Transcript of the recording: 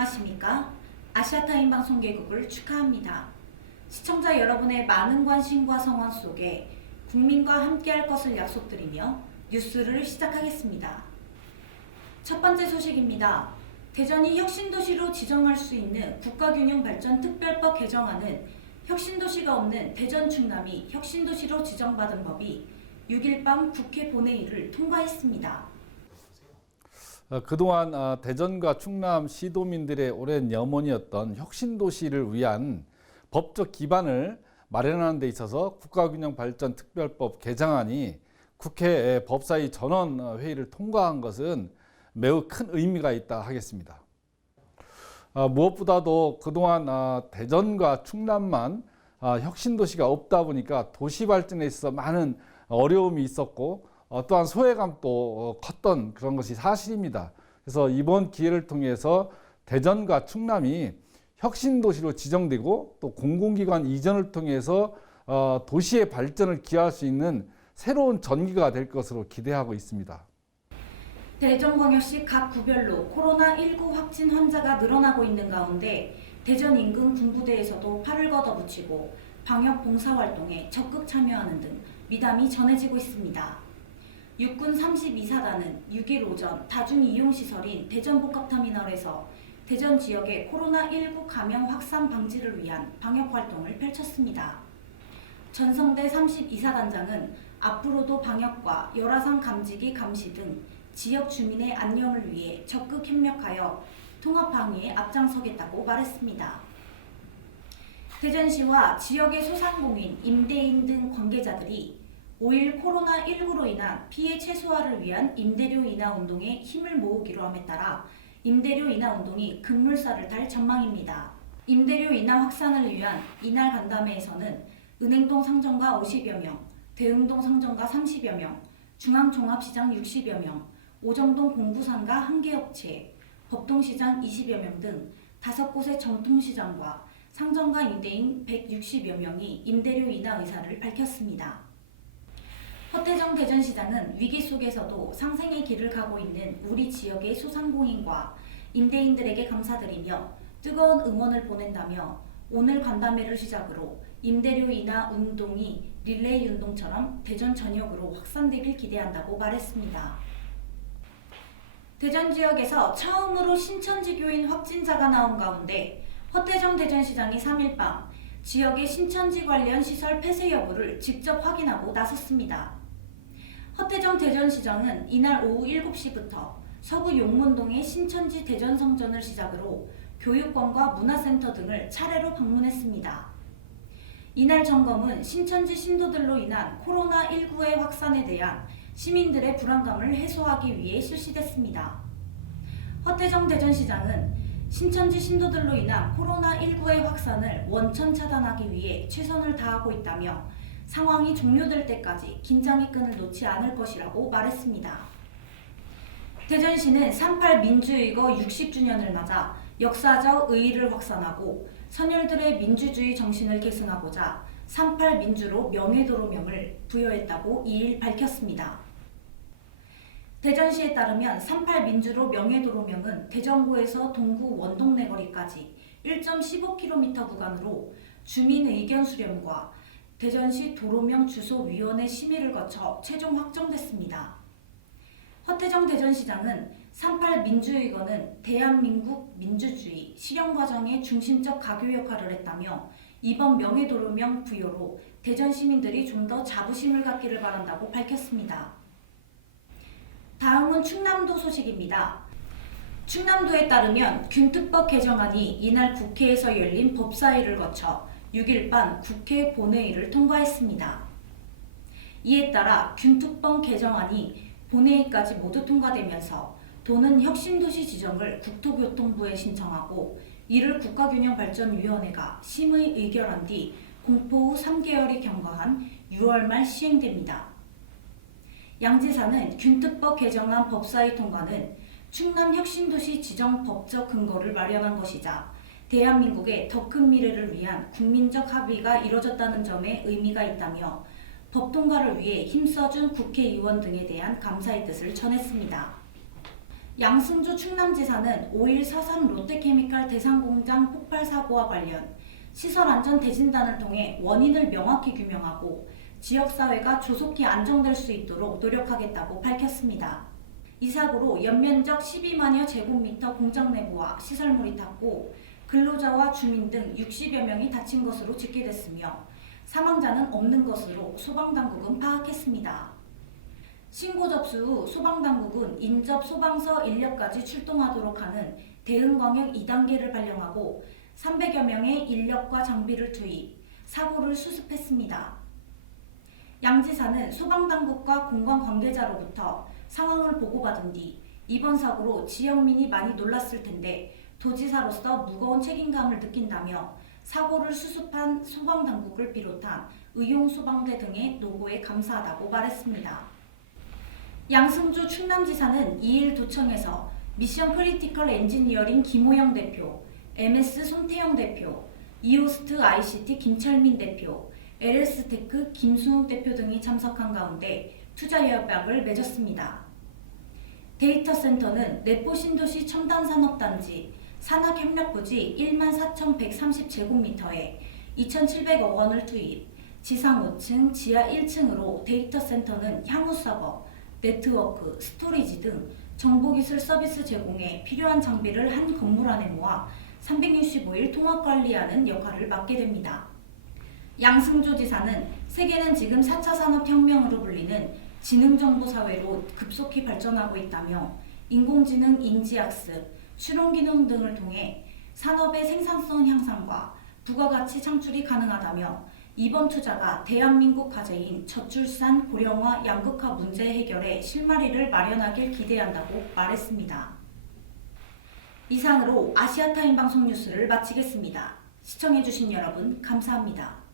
안녕하십니까? 아시아타임 방송 개국을 축하합니다. 시청자 여러분의 많은 관심과 성원 속에 국민과 함께할 것을 약속드리며 뉴스를 시작하겠습니다. 첫 번째 소식입니다. 대전이 혁신도시로 지정할 수 있는 국가균형발전특별법 개정안은 혁신도시가 없는 대전 충남이 혁신도시로 지정받은 법이 6일 밤 국회 본회의를 통과했습니다. 그동안 대전과 충남 시도민들의 오랜 염원이었던 혁신도시를 위한 법적 기반을 마련하는 데 있어서 국가균형발전특별법 개정안이 국회 법사위 전원회의를 통과한 것은 매우 큰 의미가 있다 하겠습니다. 무엇보다도 그동안 대전과 충남만 혁신도시가 없다 보니까 도시 발전에 있어서 많은 어려움이 있었고 또한 소외감도 컸던 그런 것이 사실입니다. 그래서 이번 기회를 통해서 대전과 충남이 혁신도시로 지정되고 또 공공기관 이전을 통해서 도시의 발전을 기여할 수 있는 새로운 전기가 될 것으로 기대하고 있습니다. 대전광역시 각 구별로 코로나19 확진 환자가 늘어나고 있는 가운데 대전 인근 군부대에서도 팔을 걷어붙이고 방역 봉사활동에 적극 참여하는 등 미담이 전해지고 있습니다. 육군 32사단은 6일 오전 다중이용시설인 대전복합터미널에서 대전 지역의 코로나19 감염 확산 방지를 위한 방역활동을 펼쳤습니다. 전성대 32사단장은 앞으로도 방역과 열화상 감지기 감시 등 지역 주민의 안녕을 위해 적극 협력하여 통합 방위에 앞장서겠다고 말했습니다. 대전시와 지역의 소상공인, 임대인 등 관계자들이 5일 코로나19로 인한 피해 최소화를 위한 임대료 인하 운동에 힘을 모으기로 함에 따라 임대료 인하 운동이 급물살을 탈 전망입니다. 임대료 인하 확산을 위한 이날 간담회에서는 은행동 상점가 50여 명, 대흥동 상점가 30여 명, 중앙종합시장 60여 명, 오정동 공구상가 1개 업체, 법동시장 20여 명 등 5곳의 전통시장과 상점가 임대인 160여 명이 임대료 인하 의사를 밝혔습니다. 허태정 대전시장은 위기 속에서도 상생의 길을 가고 있는 우리 지역의 소상공인과 임대인들에게 감사드리며 뜨거운 응원을 보낸다며 오늘 간담회를 시작으로 임대료 인하 운동이 릴레이 운동처럼 대전 전역으로 확산되길 기대한다고 말했습니다. 대전 지역에서 처음으로 신천지교인 확진자가 나온 가운데 허태정 대전시장이 3일 밤 지역의 신천지 관련 시설 폐쇄 여부를 직접 확인하고 나섰습니다. 허태정 대전시장은 이날 오후 7시부터 서구 용문동의 신천지 대전성전을 시작으로 교육관과 문화센터 등을 차례로 방문했습니다. 이날 점검은 신천지 신도들로 인한 코로나19의 확산에 대한 시민들의 불안감을 해소하기 위해 실시됐습니다. 허태정 대전시장은 신천지 신도들로 인한 코로나19의 확산을 원천 차단하기 위해 최선을 다하고 있다며 상황이 종료될 때까지 긴장의 끈을 놓지 않을 것이라고 말했습니다. 대전시는 3.8 민주의거 60주년을 맞아 역사적 의의를 확산하고 선열들의 민주주의 정신을 계승하고자 3.8 민주로 명예도로명을 부여했다고 2일 밝혔습니다. 대전시에 따르면 3.8 민주로 명예도로명은 대전구에서 동구 원동네거리까지 1.15km 구간으로 주민 의견 수렴과 대전시 도로명 주소위원회 심의를 거쳐 최종 확정됐습니다. 허태정 대전시장은 3.8 민주의거는 대한민국 민주주의 실현 과정의 중심적 가교 역할을 했다며 이번 명예도로명 부여로 대전 시민들이 좀 더 자부심을 갖기를 바란다고 밝혔습니다. 다음은 충남도 소식입니다. 충남도에 따르면 균특법 개정안이 이날 국회에서 열린 법사위를 거쳐 6일 밤 국회 본회의를 통과했습니다. 이에 따라 균특법 개정안이 본회의까지 모두 통과되면서 도는 혁신도시 지정을 국토교통부에 신청하고 이를 국가균형발전위원회가 심의 의결한 뒤 공포 후 3개월이 경과한 6월 말 시행됩니다. 양 지사는 균특법 개정안 법사위 통과는 충남 혁신도시 지정 법적 근거를 마련한 것이자 대한민국의 더 큰 미래를 위한 국민적 합의가 이뤄졌다는 점에 의미가 있다며 법 통과를 위해 힘써준 국회의원 등에 대한 감사의 뜻을 전했습니다. 양승조 충남지사는 5일 4.3 롯데케미칼 대상공장 폭발 사고와 관련 시설안전 대진단을 통해 원인을 명확히 규명하고 지역사회가 조속히 안정될 수 있도록 노력하겠다고 밝혔습니다. 이 사고로 연면적 12만여 제곱미터 공장 내부와 시설물이 탔고 근로자와 주민 등 60여 명이 다친 것으로 집계됐으며 사망자는 없는 것으로 소방당국은 파악했습니다. 신고 접수 후 소방당국은 인접 소방서 인력까지 출동하도록 하는 대응광역 2단계를 발령하고 300여 명의 인력과 장비를 투입, 사고를 수습했습니다. 양 지사는 소방당국과 공관 관계자로부터 상황을 보고받은 뒤 이번 사고로 지역민이 많이 놀랐을 텐데 도지사로서 무거운 책임감을 느낀다며 사고를 수습한 소방당국을 비롯한 의용소방대 등의 노고에 감사하다고 말했습니다. 양승조 충남지사는 2일 도청에서 미션 크리티컬 엔지니어링 김호영 대표, MS 손태영 대표, 이오스트 ICT 김철민 대표, LS테크 김순욱 대표 등이 참석한 가운데 투자 협약을 맺었습니다. 데이터 센터는 내포 신도시 첨단산업단지 산학협력부지 14,130제곱미터에 2,700억 원을 투입, 지상 5층, 지하 1층으로 데이터 센터는 향후 서버, 네트워크, 스토리지 등 정보기술 서비스 제공에 필요한 장비를 한 건물 안에 모아 365일 통합관리하는 역할을 맡게 됩니다. 양승조 지사는 세계는 지금 4차 산업혁명으로 불리는 지능정보사회로 급속히 발전하고 있다며 인공지능 인지학습, 추론기능 등을 통해 산업의 생산성 향상과 부가가치 창출이 가능하다며 이번 투자가 대한민국 과제인 저출산, 고령화, 양극화 문제 해결에 실마리를 마련하길 기대한다고 말했습니다. 이상으로 아시아타임 방송 뉴스를 마치겠습니다. 시청해주신 여러분 감사합니다.